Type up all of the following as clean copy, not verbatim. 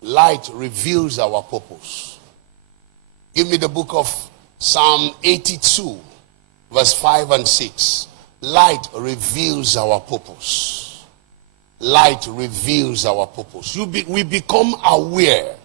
Light reveals our purpose. Give me the book of Psalm 82, verse 5 and 6. Light reveals our purpose. Light reveals our purpose. We become aware.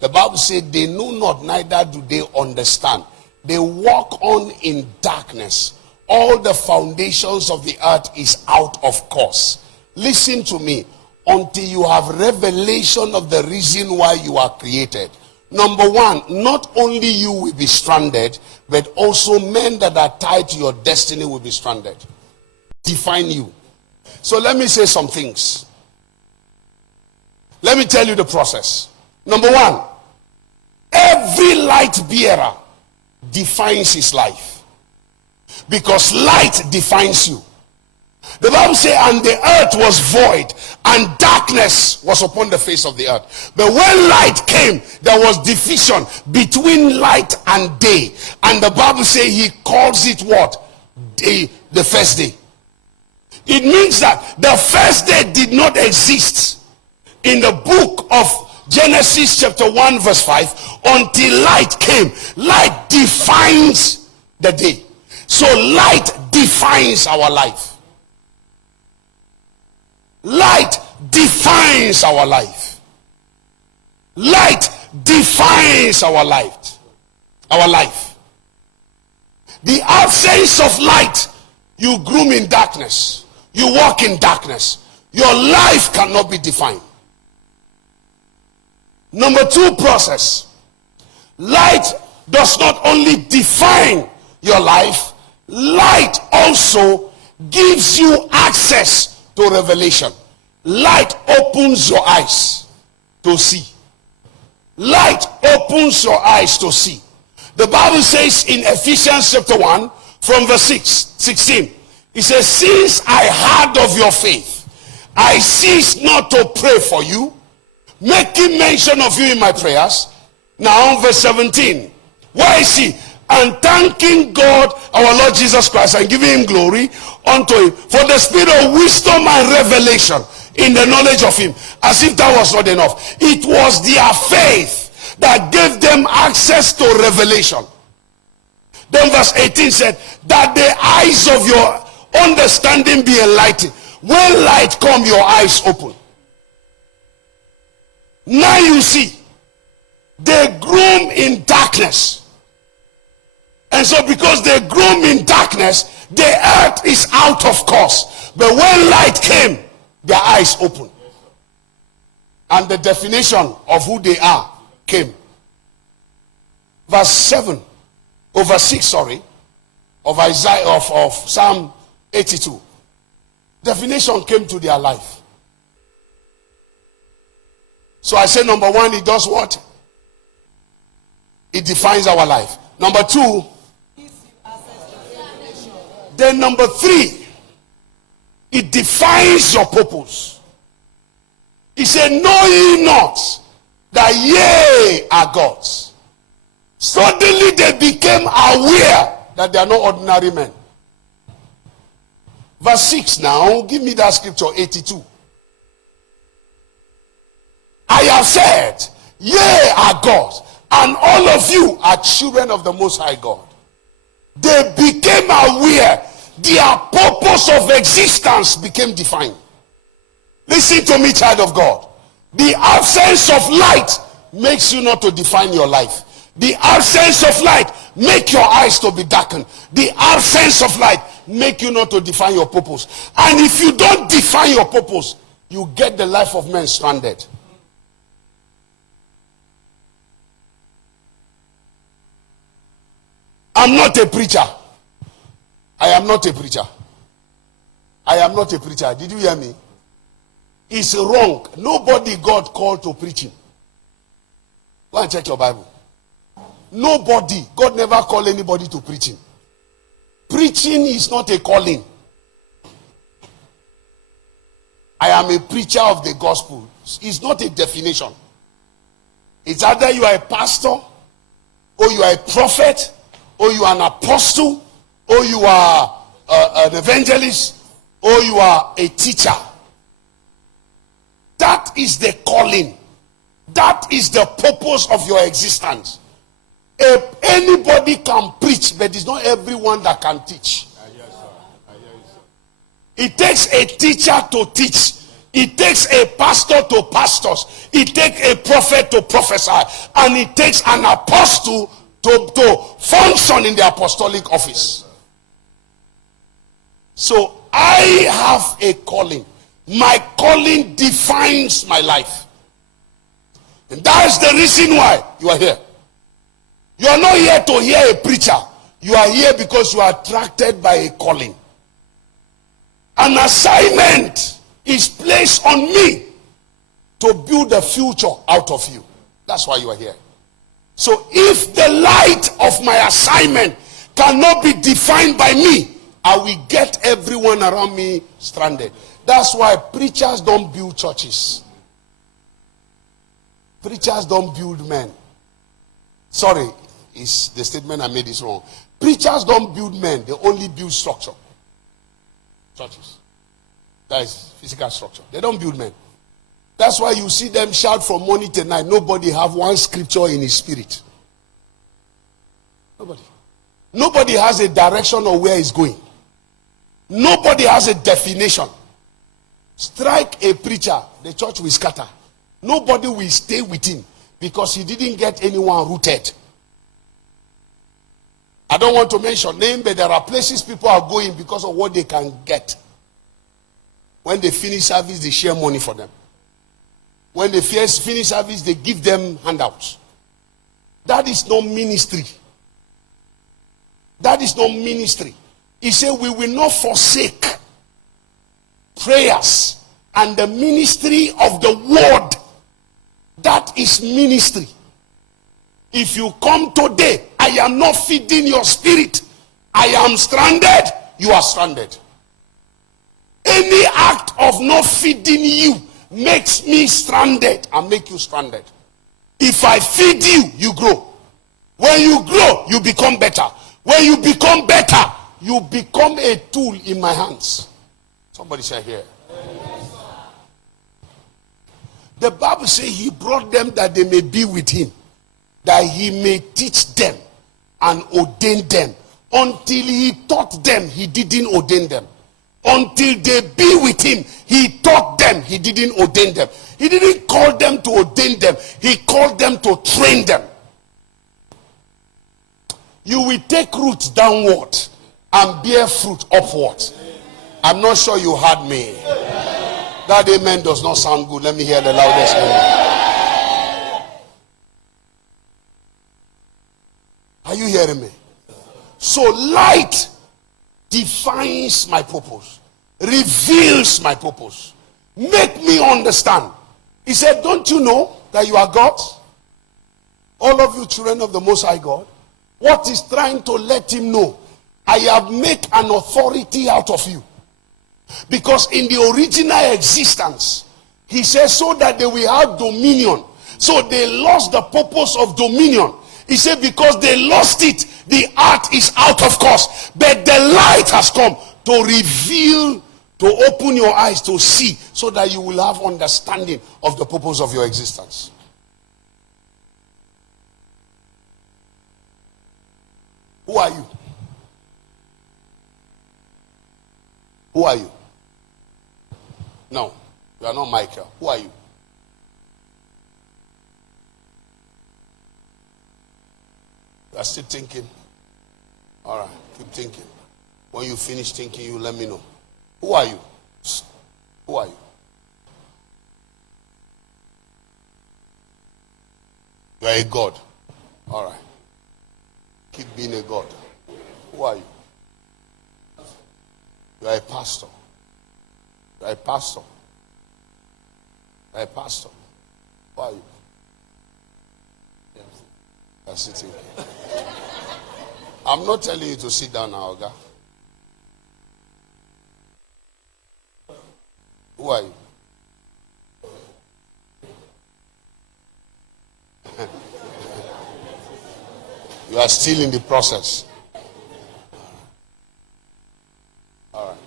The Bible said they know not, neither do they understand. They walk on in darkness. All the foundations of the earth is out of course. Listen to me. Until you have revelation of the reason why you are created. Number one, not only you will be stranded, but also men that are tied to your destiny will be stranded. Define you. So let me say some things. Let me tell you the process. Number one, every light bearer defines his life. Because light defines you. The Bible says, and the earth was void, and darkness was upon the face of the earth. But when light came, there was division between light and day. And the Bible says he calls it what? The first day. It means that the first day did not exist in the book of Genesis chapter 1 verse 5 until light came. Light defines the day. So light defines our life. Light defines our life. Light defines our life. Our life. The absence of light, you groom in darkness. You walk in darkness. Your life cannot be defined. Number two process. Light does not only define your life, light also gives you access to revelation. Light opens your eyes to see. Light opens your eyes to see. The Bible says in Ephesians chapter 1 from verse 16, it says, since I heard of your faith, I cease not to pray for you, making mention of you in my prayers. Now verse 17, why is he? And thanking God our Lord Jesus Christ and giving him glory unto him for the spirit of wisdom and revelation in the knowledge of him. As if that was not enough, it was their faith that gave them access to revelation. Then verse 18 said that the eyes of your understanding be enlightened. When light come, your eyes open. Now you see, they groom in darkness. And so because they groom in darkness, the earth is out of course. But when light came, their eyes opened. And the definition of who they are came. Verse 7, or verse 6, sorry, of Isaiah, of Psalm 82. Definition came to their life. So I say number one, it does what? It defines our life. Number two, then number three, it defines your purpose. He said, know ye not that ye are gods. Suddenly they became aware that they are not ordinary men. Verse 6 now, give me that scripture, 82. I have said, ye are gods, and all of you are children of the Most High God. They became aware. Their purpose of existence became defined. Listen to me, child of God. The absence of light makes you not to define your life. The absence of light make your eyes to be darkened. The absence of light make you not to define your purpose. And if you don't define your purpose, you get the life of men stranded. I'm not a preacher. I am not a preacher. I am not a preacher. Did you hear me? It's wrong. Nobody God called to preaching. Go and check your Bible. Nobody. God never called anybody to preaching. Preaching is not a calling. I am a preacher of the gospel. It's not a definition. It's either you are a pastor, or you are a prophet, or you are an apostle, or you are an evangelist, or you are a teacher. That is the calling. That is the purpose of your existence. If anybody can preach, but it's not everyone that can teach. It takes a teacher to teach. It takes a pastor to pastors. It takes a prophet to prophesy. And it takes an apostle to function in the apostolic office. So I have a calling. My calling defines my life. And that's the reason why you are here. You are not here to hear a preacher. You are here because you are attracted by a calling. An assignment is placed on me to build a future out of you. That's why you are here. So if the light of my assignment cannot be defined by me, I will get everyone around me stranded. That's why preachers don't build churches. Preachers don't build men. Sorry, the statement I made is wrong. Preachers don't build men, they only build structure. Churches. That is physical structure. They don't build men. That's why you see them shout from morning to night. Nobody have one scripture in his spirit. Nobody. Nobody has a direction of where he's going. Nobody has a definition. Strike a preacher, the church will scatter. Nobody will stay with him because he didn't get anyone rooted. I don't want to mention name, but there are places people are going because of what they can get. When they finish service, they share money for them. When they finish service, they give them handouts. That is not ministry. That is not ministry. He said, we will not forsake prayers and the ministry of the word. That is ministry. If you come today, I am not feeding your spirit. I am stranded. You are stranded. Any act of not feeding you makes me stranded and make you stranded. If I feed you, you grow. When you grow, you become better. When you become better, you become a tool in my hands. Somebody say here. The Bible says he brought them that they may be with him, that he may teach them and ordain them. Until he taught them, he didn't ordain them. Until they be with him, he taught them, he didn't ordain them. He didn't call them to ordain them, he called them to train them. You will take root downward and bear fruit upward. I'm not sure you heard me. That amen does not sound good. Let me hear the loudest amen. Are you hearing me? So light defines my purpose, reveals my purpose, make me understand. He said, don't you know that you are gods? All of you children of the Most High God. What is trying to let him know? I have made an authority out of you. Because in the original existence, he says, so that they will have dominion. So they lost the purpose of dominion. He said, because they lost it, the earth is out of course. But the light has come to reveal, to open your eyes to see, so that you will have understanding of the purpose of your existence. Who are you? Who are you? No, you are not Michael. Who are you? You are still thinking. All right, keep thinking. When you finish thinking, you let me know. Who are you? Who are you? You are a God. All right. Keep being a God. Who are you? You are a pastor. You are a pastor. You are a pastor. Who are you? You are sitting here. I'm not telling you to sit down now, Oga. Who are you? You are still in the process. All right.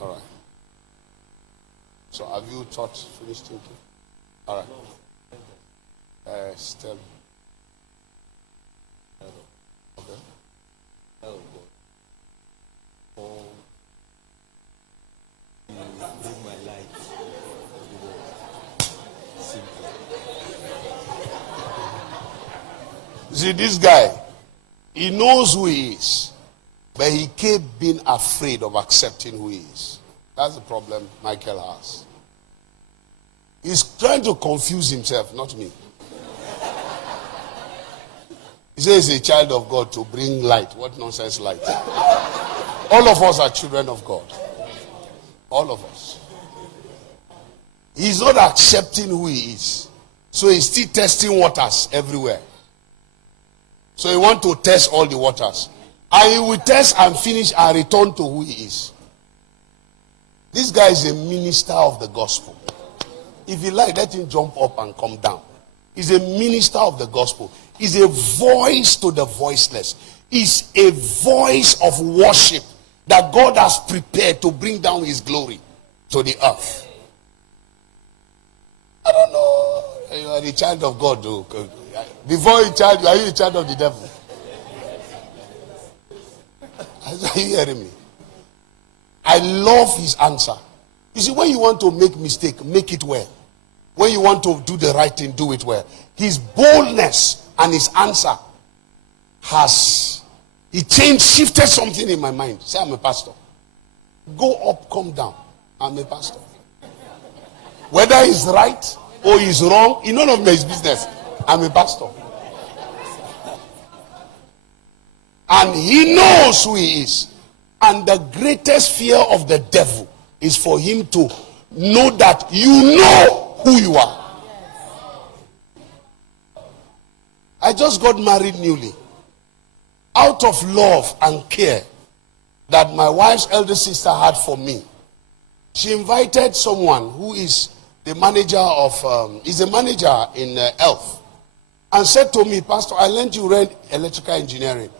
All right. So have you finished thinking? All right. Still. Okay. Oh God. Oh, you bring my light to the world. Simple. See, this guy, he knows who he is, but he kept being afraid of accepting who he is. That's the problem Michael has. He's trying to confuse himself, not me. He says he's a child of God to bring light. What nonsense light? All of us are children of God. All of us. He's not accepting who he is. So he's still testing waters everywhere. So he wants to test all the waters. And he will test and finish and return to who he is. This guy is a minister of the gospel. If you like, let him jump up and come down. He's a minister of the gospel. He's a voice to the voiceless. He's a voice of worship that God has prepared to bring down his glory to the earth. I don't know. You are the child of God, though. Before you child, are you a child of the devil? Are you hearing me? I love his answer. You see, when you want to make mistake, make it well. When you want to do the right thing, do it well. His boldness and his answer shifted something in my mind. Say, I'm a pastor. Go up, come down. I'm a pastor. Whether he's right or he's wrong, in none of my business. I'm a pastor. And he knows who he is. And the greatest fear of the devil is for him to know that you know who you are. I just got married newly. Out of love and care that my wife's elder sister had for me, she invited someone who is the manager of, is a manager in Elf, and said to me, Pastor, I learned you read electrical engineering.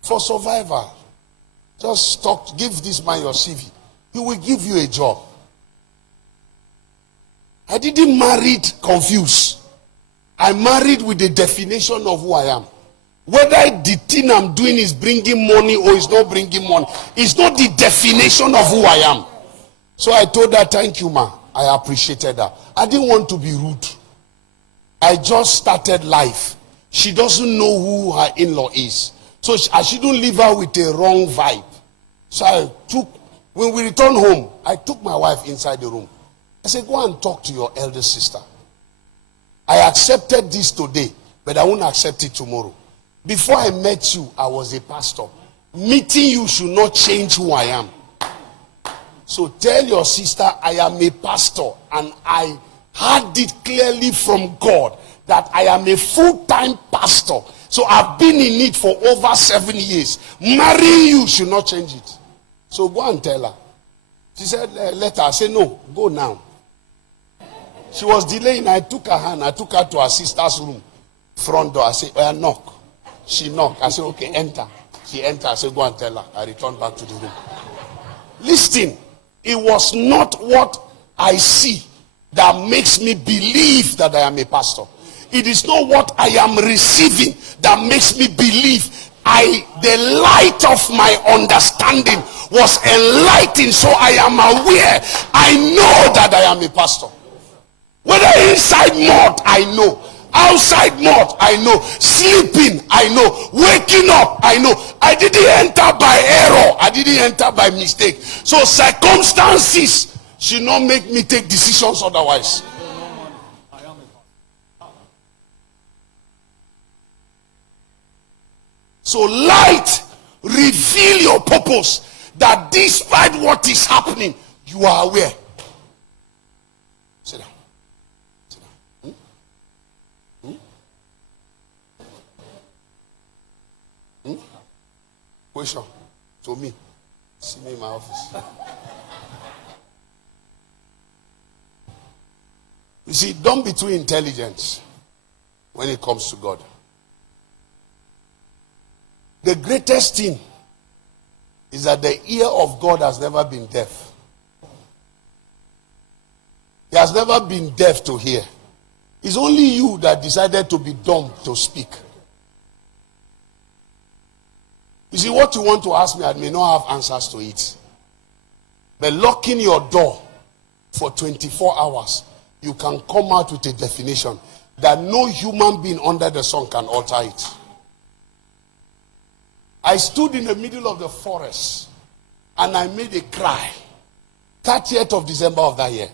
For survival, just give this man your CV. He will give you a job. I didn't marry confused. I married with the definition of who I am. Whether the thing I'm doing is bringing money or is not bringing money, it's not the definition of who I am. So I told her, thank you, ma. I appreciated her. I didn't want to be rude. I just started life. She doesn't know who her in-law is. So I shouldn't leave her with a wrong vibe. So when we returned home, I took my wife inside the room. I said, go and talk to your elder sister. I accepted this today, but I won't accept it tomorrow. Before I met you, I was a pastor. Meeting you should not change who I am. So tell your sister I am a pastor, and I heard it clearly from God that I am a full-time pastor. So I've been in it for over 7 years. Marrying you should not change it. So go and tell her. She said, let her. I said, no, go now. She was delaying. I took her hand. I took her to her sister's room. Front door. I said, oh, knock. She knocked. I said, okay, enter. She entered. I said, go and tell her. I returned back to the room. Listen, it was not what I see that makes me believe that I am a pastor. It is not what I am receiving that makes me believe. The light of my understanding was enlightened, so I am aware. I know that I am a pastor. Whether inside mud, I know. Outside mud, I know. Sleeping, I know. Waking up, I know. I didn't enter by error. I didn't enter by mistake. So circumstances should not make me take decisions otherwise. So light, reveal your purpose, that despite what is happening, you are aware. Sit down. Sit down. Question to me. See me in my office. You see, don't be too intelligent when it comes to God. The greatest thing is that the ear of God has never been deaf. He has never been deaf to hear. It's only you that decided to be dumb to speak. You see, what you want to ask me, I may not have answers to it. But locking your door for 24 hours, you can come out with a definition that no human being under the sun can alter it. I stood in the middle of the forest and I made a cry. 30th of December of that year.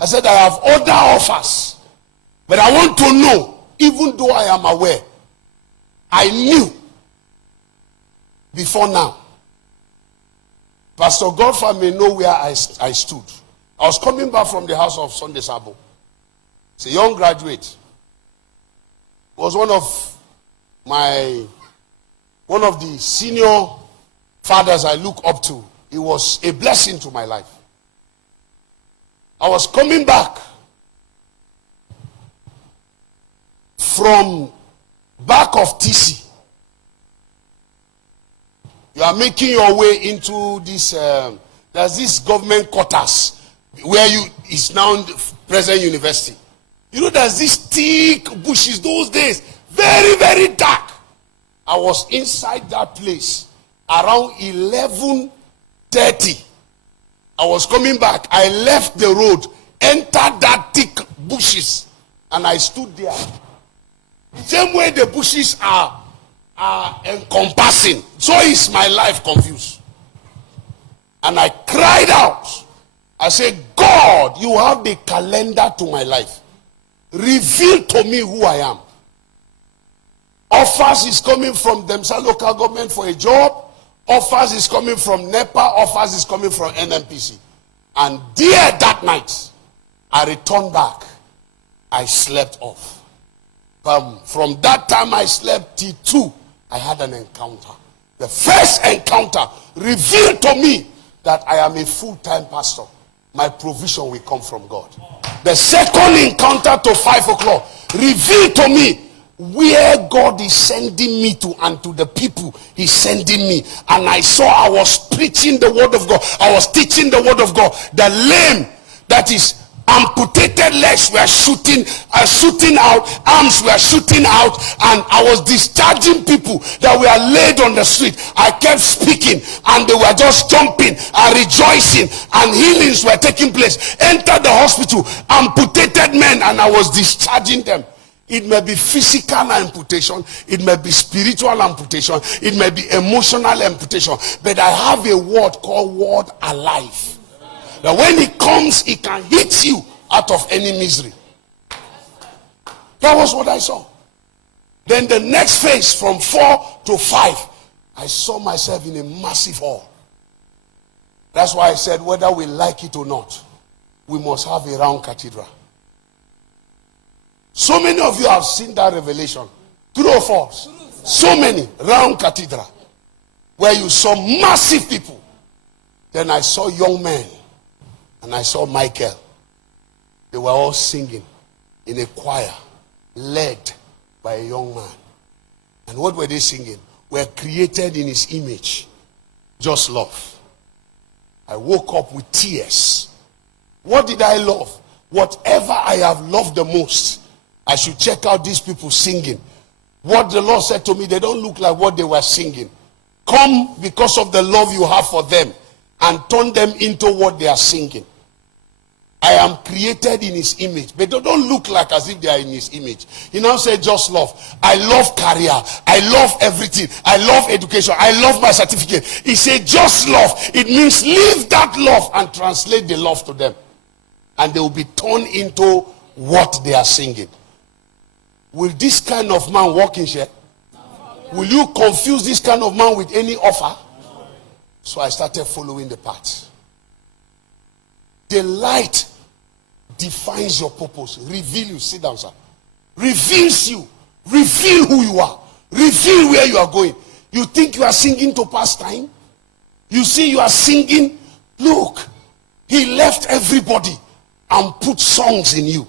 I said, I have other offers, but I want to know, even though I am aware, I knew before now. Pastor Godfrey may know where I stood. I was coming back from the house of Sunday Sabo. It's a young graduate. Was one of the senior fathers I look up to. It was a blessing to my life. I was coming back from back of TC. You are making your way into this, there's this government quarters where it's now present university. You know, there's these thick bushes those days, very, very dark. I was inside that place around 11:30. I was coming back. I left the road, entered that thick bushes, and I stood there. The same way the bushes are encompassing, so is my life confused. And I cried out. I said, God, you have the calendar to my life. Reveal to me who I am. Offers is coming from Demsa local government for a job. Offers is coming from NEPA. Offers is coming from NMPC. And there that night, I returned back. I slept off. From that time I slept till 2, I had an encounter. The first encounter revealed to me that I am a full-time pastor. My provision will come from God. The second encounter to 5 o'clock revealed to me where God is sending me to and to the people he's sending me. And I saw I was preaching the word of God. I was teaching the word of God. The lame, that is amputated legs, were shooting out, arms were shooting out, and I was discharging people that were laid on the street. I kept speaking and they were just jumping and rejoicing, and healings were taking place. Entered the hospital, amputated men, and I was discharging them. It may be physical amputation, it may be spiritual amputation, it may be emotional amputation, but I have a word called word alive. That when it comes, it can hit you out of any misery. That was what I saw. Then the next phase, from 4 to 5, I saw myself in a massive hall. That's why I said, whether we like it or not, we must have a round cathedral. So many of you have seen that revelation. True or false? So many. Round cathedral. Where you saw massive people. Then I saw young men. And I saw Michael. They were all singing in a choir led by a young man. And what were they singing? We're created in his image. Just love. I woke up with tears. What did I love? Whatever I have loved the most, I should check out these people singing. What the Lord said to me, they don't look like what they were singing. Come because of the love you have for them and turn them into what they are singing. I am created in his image, but they don't look like as if they are in his image. He now said, just love. I love career. I love everything. I love education. I love my certificate. He said, just love. It means leave that love and translate the love to them. And they will be turned into what they are singing. Will this kind of man walk in here? Will you confuse this kind of man with any offer? So I started following the path. The light defines your purpose. Reveal you. Sit down, sir. Reveals you. Reveal who you are. Reveal where you are going. You think you are singing to pass time? You see you are singing. Look, he left everybody and put songs in you.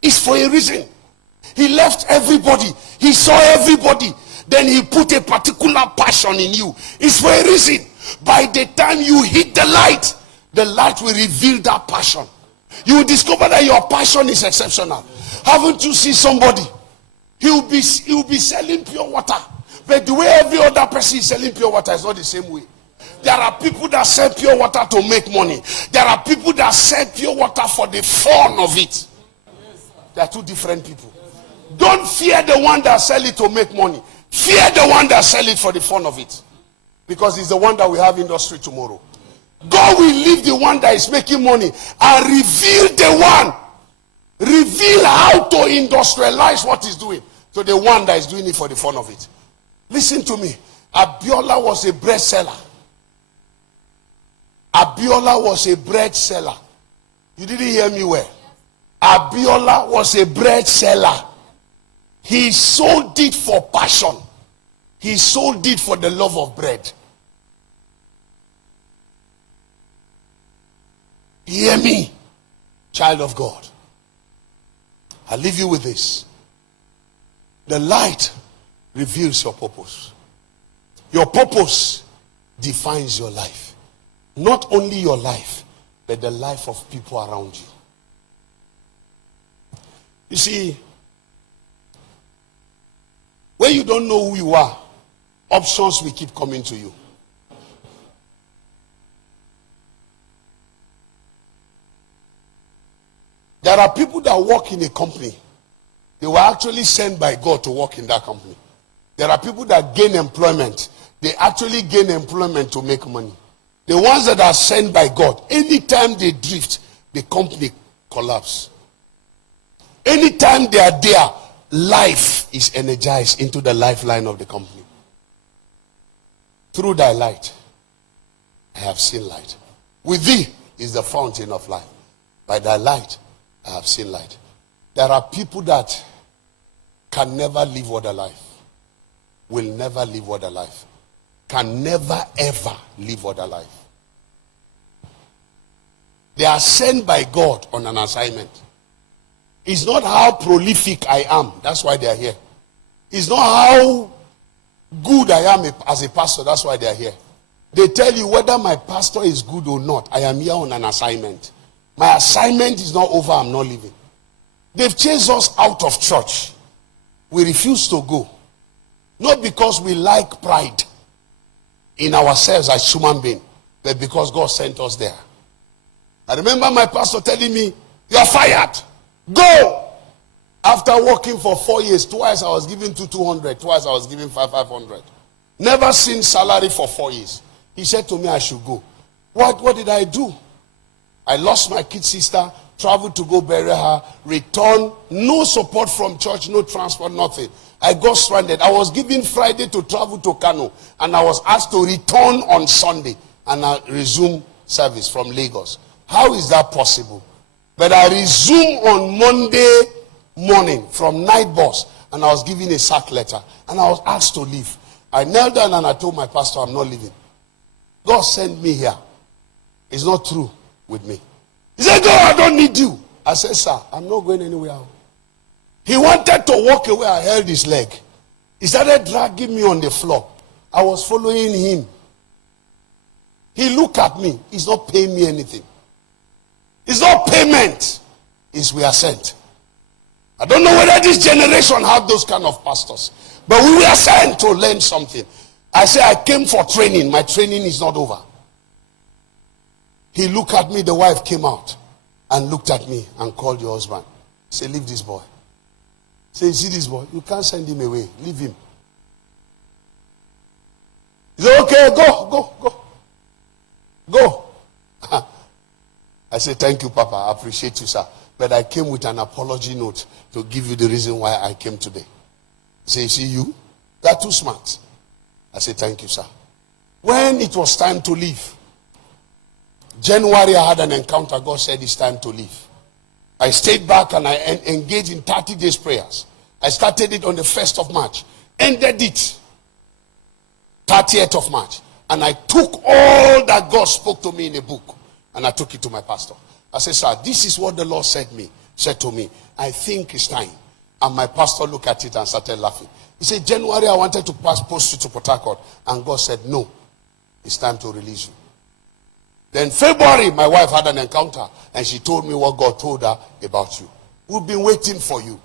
It's for a reason. He left everybody. He saw everybody. Then he put a particular passion in you. It's for a reason. By the time you hit the light will reveal that passion. You will discover that your passion is exceptional. Haven't you seen somebody? He'll be selling pure water. But the way every other person is selling pure water is not the same way. There are people that sell pure water to make money. There are people that sell pure water for the fun of it. They are two different people. Don't fear the one that sell it to make money. Fear the one that sell it for the fun of it. Because it's the one that will have industry tomorrow. God will leave the one that is making money and reveal the one. Reveal how to industrialize what he's doing to the one that is doing it for the fun of it. Listen to me. Abiola was a bread seller. Abiola was a bread seller. You didn't hear me well. Abiola was a bread seller. He sold it for passion. He sold it for the love of bread. Hear me, child of God. I leave you with this. The light reveals your purpose. Your purpose defines your life. Not only your life, but the life of people around you. You see, when you don't know who you are, options will keep coming to you. There are people that work in a company. They were actually sent by God to work in that company. There are people that gain employment. They actually gain employment to make money. The ones that are sent by God, anytime they drift, the company collapses. Anytime they are there, life is energized into the lifeline of the company. Through thy light, I have seen light. With thee is the fountain of life. By thy light, I have seen light. There are people that can never live other life. Will never live other life. Can never ever live other life. They are sent by God on an assignment. It's not how prolific I am. That's why they are here. It's not how good I am as a pastor. That's why they are here. They tell you whether my pastor is good or not. I am here on an assignment. My assignment is not over. I'm not leaving. They've chased us out of church. We refuse to go. Not because we like pride in ourselves as human beings, but because God sent us there. I remember my pastor telling me, "You are fired. Go." After working for 4 years, twice I was giving 200, twice I was giving 500. Never seen salary for 4 years. He said to me I should go. What did I do? I lost my kid sister, traveled to go bury her, returned, no support from church, no transport, nothing. I got stranded. I was given Friday to travel to Kano, and I was asked to return on Sunday, and I resumed service from Lagos. How is that possible? But I resumed on Monday morning from night bus, and I was given a sack letter, and I was asked to leave. I knelt down and I told my pastor, I'm not leaving. God sent me here. It's not true with me. He said, God, I don't need you. I said, sir, I'm not going anywhere. He wanted to walk away. I held his leg. He started dragging me on the floor. I was following him. He looked at me. He's not paying me anything. It's not payment. It's we are sent. I don't know whether this generation have those kind of pastors. But we were sent to learn something. I say I came for training. My training is not over. He looked at me. The wife came out and looked at me and called your husband. Say, leave this boy. Say, you see this boy? You can't send him away. Leave him. He said, okay, go. I said, thank you, Papa. I appreciate you, sir. But I came with an apology note to give you the reason why I came today. He said, you see, you are too smart. I said, thank you, sir. When it was time to leave, January I had an encounter. God said it's time to leave. I stayed back and I engaged in 30 days prayers. I started it on the 1st of March. Ended it 30th of March. And I took all that God spoke to me in a book. And I took it to my pastor. I said, sir, this is what the Lord said to me. I think it's time. And my pastor looked at it and started laughing. He said, January I wanted to post you to Port Harcourt. And God said, no, it's time to release you. Then February, my wife had an encounter. And she told me what God told her about you. We've been waiting for you.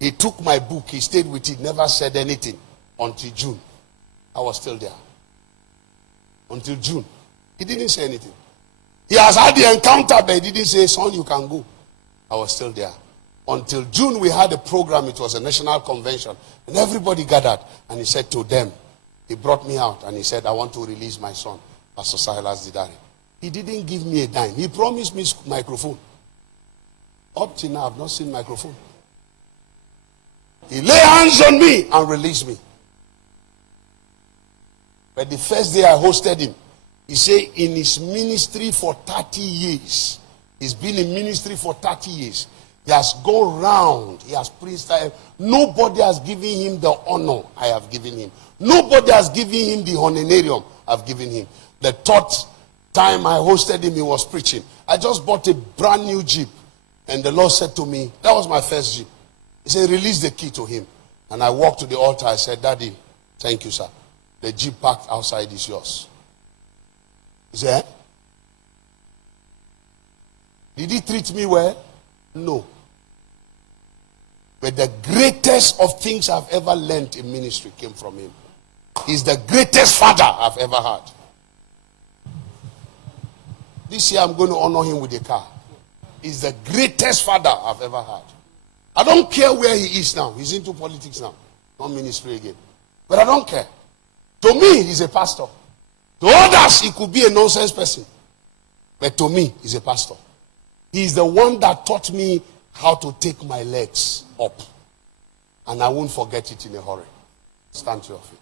He took my book. He stayed with it. Never said anything until June. I was still there. Until June. He didn't say anything. He has had the encounter, but he didn't say, son, you can go. I was still there. Until June, we had a program. It was a national convention. And everybody gathered. And he said to them, he brought me out. And he said, I want to release my son, Pastor Silas Didari. He didn't give me a dime. He promised me microphone. Up till now, I've not seen microphone. He lay hands on me and released me. But the first day I hosted him, he said in his ministry for 30 years, he's been in ministry for 30 years. He has gone round. He has preached. Nobody has given him the honor I have given him. Nobody has given him the honorarium I've given him. The third time I hosted him, he was preaching. I just bought a brand new Jeep. And the Lord said to me, that was my first Jeep. He said, release the key to him. And I walked to the altar. I said, Daddy, thank you, sir. The Jeep parked outside is yours. He said, eh? Did he treat me well? No. But the greatest of things I've ever learned in ministry came from him. He's the greatest father I've ever had. This year I'm going to honor him with a car. He's the greatest father I've ever had. I don't care where he is now. He's into politics now. Not ministry again. But I don't care. To me, he's a pastor. To others, he could be a nonsense person. But to me, he's a pastor. He's the one that taught me how to take my legs up. And I won't forget it in a hurry. Stand to your feet.